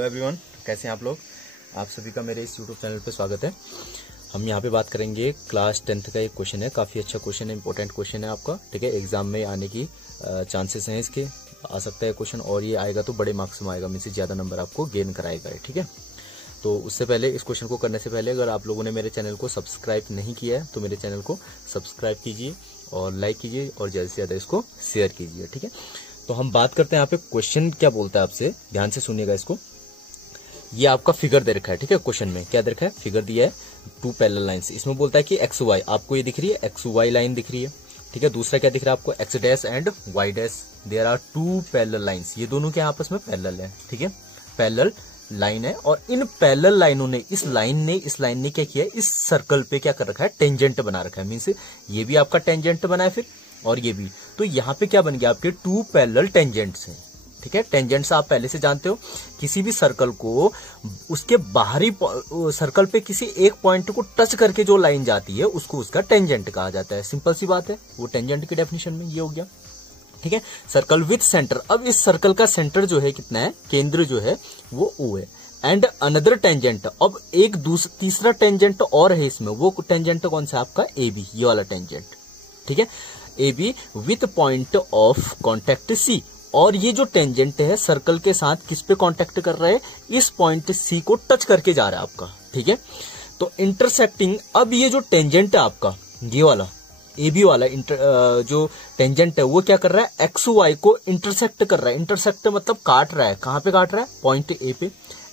Hello everyone, कैसे हैं आप लोग। आप सभी का मेरे इस यूट्यूब चैनल पे स्वागत है। हम यहाँ पे बात करेंगे क्लास 10th का एक क्वेश्चन है, काफ़ी अच्छा क्वेश्चन है, इंपॉर्टेंट क्वेश्चन है आपका। ठीक है, एग्जाम में आने की चांसेस हैं इसके, आ सकता है क्वेश्चन, और ये आएगा तो बड़े मार्क्स में आएगा, मीन से ज़्यादा नंबर आपको गेन कराएगा। ठीक है, तो उससे पहले, इस क्वेश्चन को करने से पहले, अगर आप लोगों ने मेरे चैनल को सब्सक्राइब नहीं किया है तो मेरे चैनल को सब्सक्राइब कीजिए और लाइक कीजिए और ज़्यादा से ज़्यादा इसको शेयर कीजिए। ठीक है, तो हम बात करते हैं यहाँ पे क्वेश्चन क्या बोलता है आपसे, ध्यान से सुनिएगा इसको। ये आपका फिगर दे रखा है। ठीक है, क्वेश्चन में क्या दे रखा है, फिगर दिया है, टू पैरेलल लाइंस। इसमें बोलता है कि एक्स वाई, आपको ये दिख रही है, एक्स वाई लाइन दिख रही है। ठीक है, दूसरा क्या दिख रहा है आपको, x dash and y dash. There are two parallel lines, ये दोनों क्या आपस में पैरेलल है। ठीक है, पैरेलल लाइन है, और इन पैरेलल लाइनों ने, इस लाइन ने क्या किया है, इस सर्कल पे क्या कर रखा है, टेंजेंट बना रखा है। मीन्स ये भी आपका टेंजेंट बना है फिर, और ये भी। तो यहाँ पे क्या बन गया, आपके टू पैरेलल टेंजेंट्स हैं। ठीक है, टेंजेंट्स आप पहले से जानते हो, किसी भी सर्कल को उसके बाहरी सर्कल पे किसी एक पॉइंट को टच करके जो लाइन जाती है उसको उसका टेंजेंट कहा जाता है। सिंपल सी बात है, वो टेंजेंट की डेफिनेशन में ये हो गया। ठीक है, सर्कल विथ सेंटर। अब इस सर्कल का सेंटर जो है कितना है, केंद्र जो है वो O है। एंड अनदर टेंजेंट, अब एक तीसरा टेंजेंट और है इसमें, वो टेंजेंट कौन सा आपका, AB, ये वाला टेंजेंट। ठीक है, AB with point of contact C। और ये जो टेंजेंट है सर्कल के साथ किस पे कांटेक्ट कर रहा है, इस पॉइंट C को टच करके जा रहा है आपका। ठीक है, तो इंटरसेक्टिंग, अब ये जो टेंजेंट है आपका, ये वाला AB वाला जो टेंजेंट है वो क्या कर रहा है, एक्स वाई को इंटरसेक्ट कर रहा है। इंटरसेक्ट मतलब काट रहा है, कहां पे काट रहा है, पॉइंट A पे।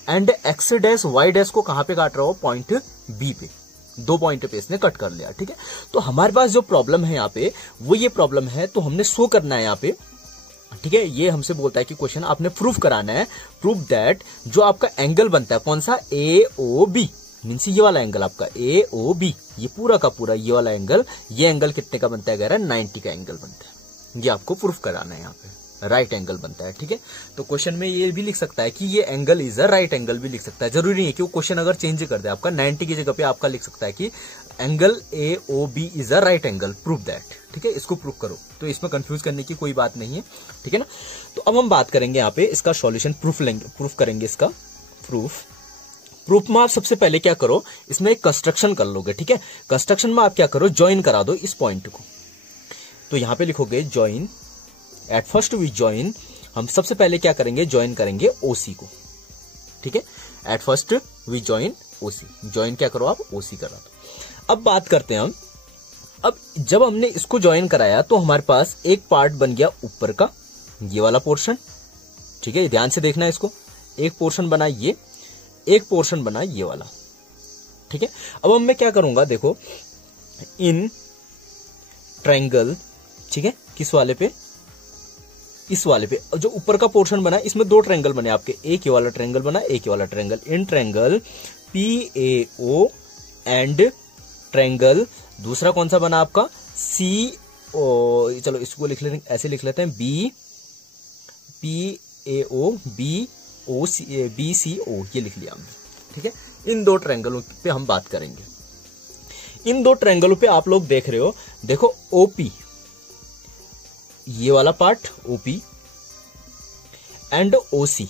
And x dash y dash को कहां पे काट रहा हो, पॉइंट B पे। दो पॉइंट पे इसने कट कर लिया। ठीक है, तो हमारे पास जो प्रॉब्लम है यहाँ पे, वो ये प्रॉब्लम है, तो हमने शो करना है यहाँ पे। ठीक है, ये हमसे बोलता है कि क्वेश्चन आपने प्रूफ कराना है, प्रूफ दैट जो आपका एंगल बनता है कौन सा, AOB, मीन्स ये वाला एंगल आपका AOB, ये पूरा का पूरा ये वाला एंगल, ये एंगल कितने का बनता है, कह रहा है 90 का एंगल बनता है। ये आपको प्रूफ कराना है, यहाँ पे राइट एंगल बनता है। ठीक है, तो क्वेश्चन में ये भी लिख सकता है कि ये angle is a right angle, भी लिख सकता है। जरूरी नहीं है कि वो क्वेश्चन अगर चेंज कर दे, आपका 90 की जगह पे आपका लिख सकता है कि angle AOB is a right angle, proof that. ठीक है, इसको प्रूफ करो, तो इसमें कंफ्यूज करने की कोई बात नहीं है। ठीक है ना, तो अब हम बात करेंगे यहाँ पे इसका सॉल्यूशन, प्रूफ करेंगे इसका प्रूफ में आप सबसे पहले क्या करो, इसमें एक कंस्ट्रक्शन कर लोगे। ठीक है, कंस्ट्रक्शन में आप क्या करो, ज्वाइन करा दो इस पॉइंट को। तो यहां पे लिखोगे join, at first we join, हम सबसे पहले क्या करेंगे, ज्वाइन करेंगे OC को। ठीक है, at first we join OC, join क्या करो आप, OC करा दो। अब बात करते हैं हम, अब जब हमने इसको ज्वाइन कराया तो हमारे पास एक पार्ट बन गया ऊपर का, ये वाला पोर्शन। ठीक है, ध्यान से देखना इसको, एक पोर्शन बना ये, एक पोर्शन बना ये वाला। ठीक है, अब मैं क्या करूंगा, देखो इन ट्रायंगल, ठीक है, किस वाले पे, इस वाले पे, जो ऊपर का पोर्शन बना इसमें दो ट्रायंगल बने आपके, एक ये वाला ट्रायंगल बना, एक ये वाला triangle. In triangle PAO and triangle दूसरा कौन सा बना आपका, CO, चलो इसको लिख लेते हैं, ऐसे लिख लेते हैं, PAO BCO, ये लिख लिया हमने। ठीक है, इन दो ट्रायंगलों पे हम बात करेंगे। इन दो ट्रायंगलों पे आप लोग देख रहे हो, देखो OP, ये वाला part OP and OC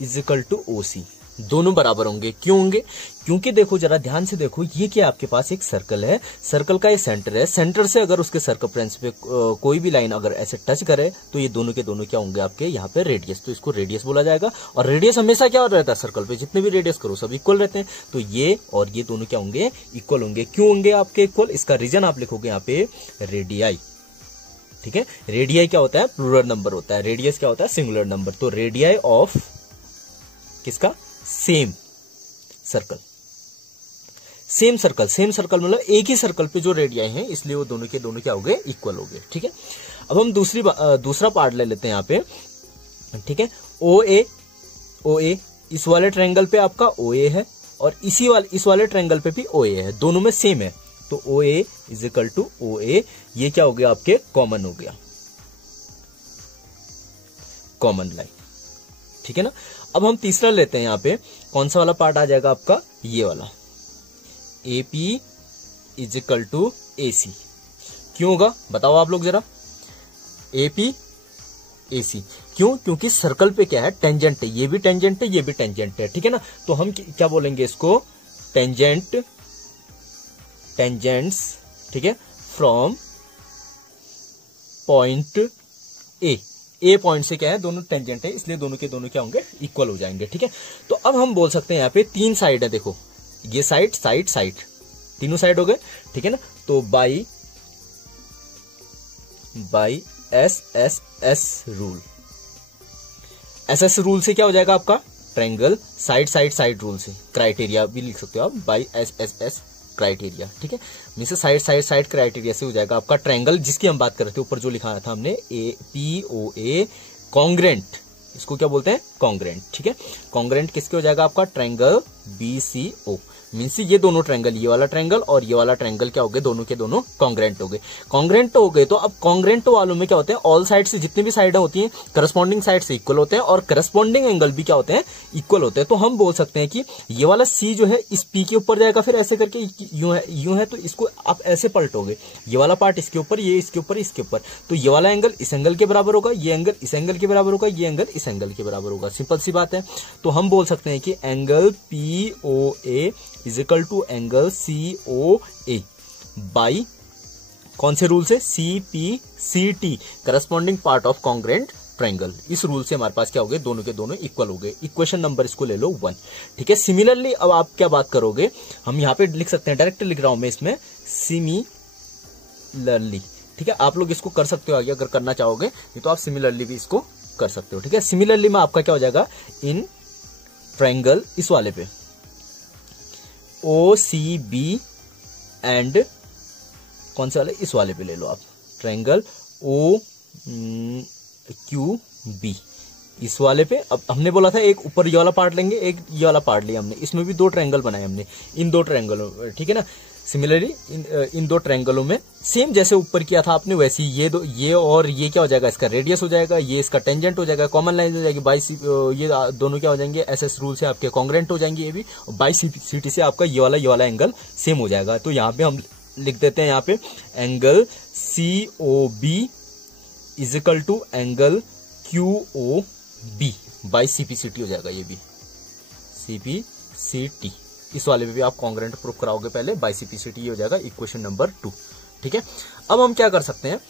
is equal to OC, दोनों बराबर होंगे। क्यों होंगे, क्योंकि देखो जरा ध्यान से देखो, ये क्या आपके पास एक सर्कल है, सर्कल का ये सेंटर है, सेंटर से अगर उसके सर्कमफ्रेंस पे कोई भी लाइन अगर ऐसे टच करे तो ये दोनों के दोनों क्या होंगे आपके, यहाँ पे रेडियस, तो इसको रेडियस बोला जाएगा। और रेडियस हमेशा क्या रहता है, सर्कल पे जितने भी रेडियस करो सब इक्वल रहते हैं, तो ये और ये दोनों क्या होंगे, इक्वल होंगे। क्यों होंगे आपके इक्वल, इसका रीजन आप लिखोगे यहाँ पे रेडियाई। ठीक है, रेडियाई क्या होता है, प्लूरल नंबर होता है, रेडियस क्या होता है, सिंगुलर नंबर। तो रेडियाई ऑफ किसका, सेम सर्कल, सेम सर्कल मतलब एक ही सर्कल पे जो रेडियाई हैं, इसलिए वो दोनों के दोनों क्या हो गए, इक्वल हो गए। ठीक है, अब हम दूसरा पार्ट ले लेते हैं यहाँ पे। ठीक है, OA, इस वाले ट्रायंगल पे आपका OA है, और इस वाले ट्रायंगल पे भी OA है, दोनों में सेम है, तो OA is equal to OA, ये क्या हो गया आपके, कॉमन हो गया, कॉमन लाइन। ठीक है ना, अब हम तीसरा लेते हैं, यहाँ पे कौन सा वाला पार्ट आ जाएगा आपका, ये वाला AP is equal to AC। क्यों होगा बताओ आप लोग जरा, AP AC, क्यों? क्योंकि सर्कल पे क्या है, टेंजेंट है, ये भी टेंजेंट है, ये भी टेंजेंट है, ठीक है ना। तो हम क्या बोलेंगे इसको, टेंजेंट्स, ठीक है, फ्रॉम पॉइंट ए पॉइंट से क्या है, दोनों टेंजेंट है, इसलिए दोनों के दोनों क्या होंगे, इक्वल हो जाएंगे, ठीक है। तो अब हम बोल सकते हैं यहाँ पे 3 साइड है, देखो ये साइड, तीनों साइड हो गए, ठीक है ना। तो by S rule, S rule से क्या हो जाएगा आपका, ट्रायंगल, साइड रूल से, क्राइटेरिया भी लिख सकते हो आप, बाई एस क्राइटेरिया, ठीक है, मीन से साइड क्राइटेरिया से हो जाएगा आपका ट्रायंगल, जिसकी हम बात कर रहे थे, ऊपर जो लिखा था हमने POA कॉन्ग्रेंट, इसको क्या बोलते हैं, कॉन्ग्रेंट, ठीक है। कॉन्ग्रेंट किसके हो जाएगा आपका, ट्रायंगल BCO, मीन्स ये दोनों ट्रायंगल, ये वाला ट्रायंगल और ये वाला ट्रायंगल क्या हो गए, दोनों के दोनों कॉन्ग्रेंट हो गए। कॉन्ग्रेंट हो गए तो अब कॉन्ग्रेंट वालों में क्या होते हैं, ऑल साइड से जितने भी साइड होती हैं करस्पॉन्डिंग साइड से इक्वल होते हैं, और करस्पॉन्डिंग एंगल भी क्या होते हैं, इक्वल होते हैं। तो हम बोल सकते हैं कि ये वाला C जो है इस P के ऊपर जाएगा, फिर ऐसे करके यूं है तो इसको आप ऐसे पलटोगे, ये वाला पार्ट इसके ऊपर, ये इसके ऊपर, इसके ऊपर, तो ये वाला एंगल इस एंगल के बराबर होगा, ये एंगल इस एंगल के बराबर होगा, ये एंगल इस एंगल के बराबर होगा, सिंपल सी बात है। तो हम बोल सकते हैं कि angle POA is equal to angle COA by कौन से रूल से, CPCT, corresponding part of congruent triangle. इस रूल से हमारे पास क्या हो गए, दोनों के दोनों इक्वल हो गए। इक्वेशन नंबर इसको ले लो 1, ठीक है। सिमिलरली अब आप क्या बात करोगे, हम यहां पे लिख सकते हैं, डायरेक्ट लिख रहा हूं मैं इसमें, सिमिलरली, ठीक है। आप लोग इसको कर सकते हो आगे अगर करना चाहोगे, नहीं तो आप सिमिलरली भी इसको कर सकते हो, ठीक है। सिमिलरली में आपका क्या हो जाएगा, इन ट्रायंगल इस वाले पे OCB एंड कौन से वाले, इस वाले पे ले लो आप, ट्रायंगल OQB इस वाले पे। अब हमने बोला था एक ऊपर ये वाला पार्ट लेंगे, एक ये वाला पार्ट लिया हमने, इसमें भी 2 ट्रायंगल बनाए हमने, इन 2 ट्रायंगलों, ठीक है ना। सिमिलरली इन 2 ट्रायंगलों में सेम जैसे ऊपर किया था आपने, वैसे ही ये और ये क्या हो जाएगा, इसका रेडियस हो जाएगा, ये इसका टेंजेंट हो जाएगा, कॉमन लाइन हो जाएगी, बाई ये दोनों क्या हो जाएंगे, SS रूल से आपके कॉन्ग्रेंट हो जाएंगे, ये भी बाई CT से आपका ये वाला एंगल सेम हो जाएगा। तो यहाँ पे हम लिख देते हैं, यहाँ पे angle COB is equal to angle QOB by CPCT हो जाएगा, ये भी CPCT, इस वाले पे भी आप कॉन्ग्रेंट प्रूफ कराओगे पहले, बाई CPCT ये हो जाएगा इक्वेशन नंबर 2, ठीक है। अब हम क्या कर सकते हैं,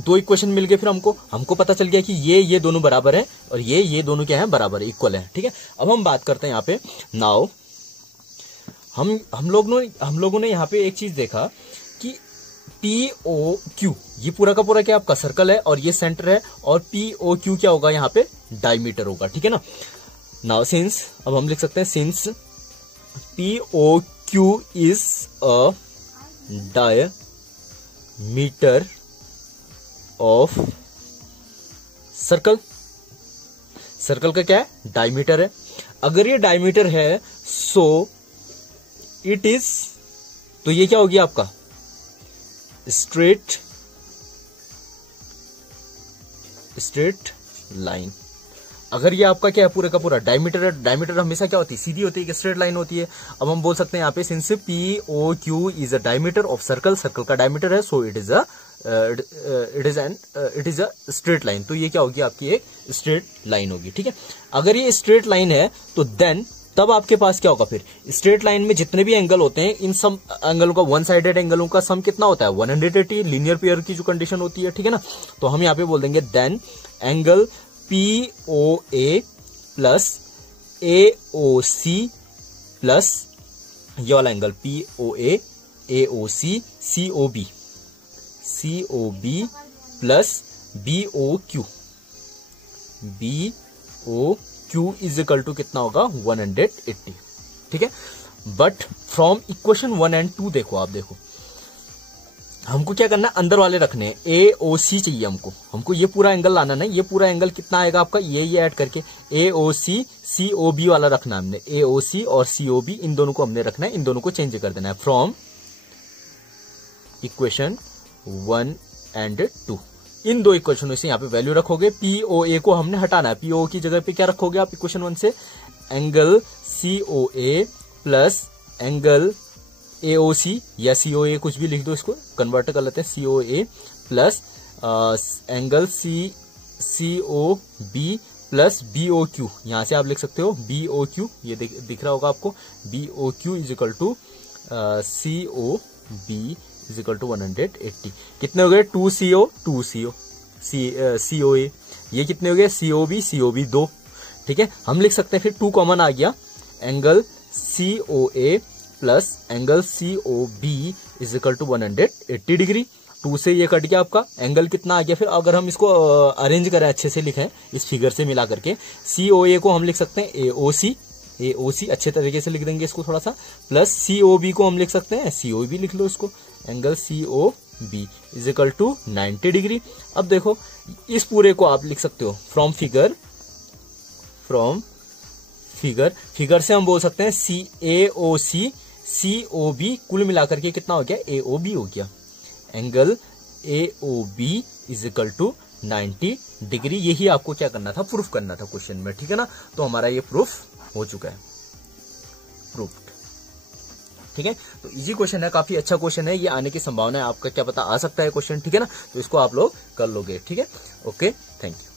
2 इक्वेशन मिल गए, फिर हमको पता चल गया कि ये दोनों बराबर है और ये दोनों क्या है, बराबर है, इक्वल है, ठीक है। अब हम बात करते हैं यहाँ पे, नाउ हम लोगों ने यहाँ पे एक चीज देखा कि POQ ये पूरा का पूरा क्या आपका सर्कल है और ये सेंटर है, और POQ क्या होगा, यहाँ पे डायमीटर होगा, ठीक है ना। नाउ सिंस, अब हम लिख सकते हैं, since POQ is a diameter of circle का क्या है, डायमीटर है। अगर ये डायमीटर है, सो इट इज, तो ये क्या होगी आपका स्ट्रेट लाइन। अगर ये आपका क्या है, पूरे का पूरा डायमीटर है, डायमीटर हमेशा क्या होती है, सीधी होती है, स्ट्रेट लाइन होती है। अब हम बोल सकते हैं यहाँ पे, since POQ is a diameter of circle का डायमीटर है, so it is a straight line. तो ये क्या होगी, आपकी एक स्ट्रेट लाइन होगी, ठीक है। अगर ये स्ट्रेट लाइन है तो देन तब आपके पास क्या होगा, फिर स्ट्रेट लाइन में जितने भी एंगल होते हैं, इन सम एंगलों का, वन साइडेड एंगलों का सम कितना होता है, 180, लीनियर पेयर की जो कंडीशन होती है, ठीक है ना। तो हम यहाँ पे बोल देंगे, then angle POA plus AOC plus ये वाला angle POA AOC COB plus BOQ is equal to कितना होगा, 180, ठीक है। बट फ्रॉम इक्वेशन 1 एंड 2 देखो, आप देखो हमको क्या करना है, अंदर वाले रखने हैं, AOC चाहिए हमको ये पूरा एंगल लाना नहीं, ये पूरा एंगल कितना आएगा आपका, ये ऐड करके AOC COB वाला रखना है हमने, AOC और COB इन दोनों को हमने रखना है, इन दोनों को चेंज कर देना है फ्रॉम इक्वेशन 1 एंड 2। इन 2 इक्वेशनों से यहाँ पे वैल्यू रखोगे, POA को हमने हटाना है, PO की जगह पे क्या रखोगे आप इक्वेशन 1 से, angle COA plus angle AOC या COA कुछ भी लिख दो, इसको कन्वर्ट कर लेते हैं, COA plus angle COB plus BOQ, यहां से आप लिख सकते हो BOQ, ये दिख रहा होगा आपको, BOQ is equal to COB is equal to 180। कितने हो गए? 2CO 2CO COA, ये कितने हो गए? COB 2। ठीक है, हम लिख सकते हैं फिर 2 कॉमन आ गया, angle COA plus angle COB is equal to 180 degree. 2 से ये कट गया आपका, एंगल कितना आ गया? फिर अगर हम इसको अरेंज करें, अच्छे से लिखें इस फिगर से मिला करके, COA को हम लिख सकते हैं AOC अच्छे तरीके से लिख देंगे इसको थोड़ा सा, प्लस COB को हम लिख सकते हैं COB, लिख लो इसको, angle COB is equal to 90 degree. अब देखो इस पूरे को आप लिख सकते हो फ्रॉम फिगर से हम बोल सकते हैं AOC COB कुल मिलाकर के कितना हो गया? AOB हो गया। Angle AOB is equal to 90 degree. यही आपको क्या करना था? प्रूफ करना था क्वेश्चन में, ठीक है ना। तो हमारा ये प्रूफ हो चुका है, प्रूफ्ड। ठीक है, तो इजी क्वेश्चन है, काफी अच्छा क्वेश्चन है, ये आने की संभावना है, आपका क्या पता आ सकता है क्वेश्चन, ठीक है ना। तो इसको आप लोग कर लोगे, ठीक है। Okay, thank you.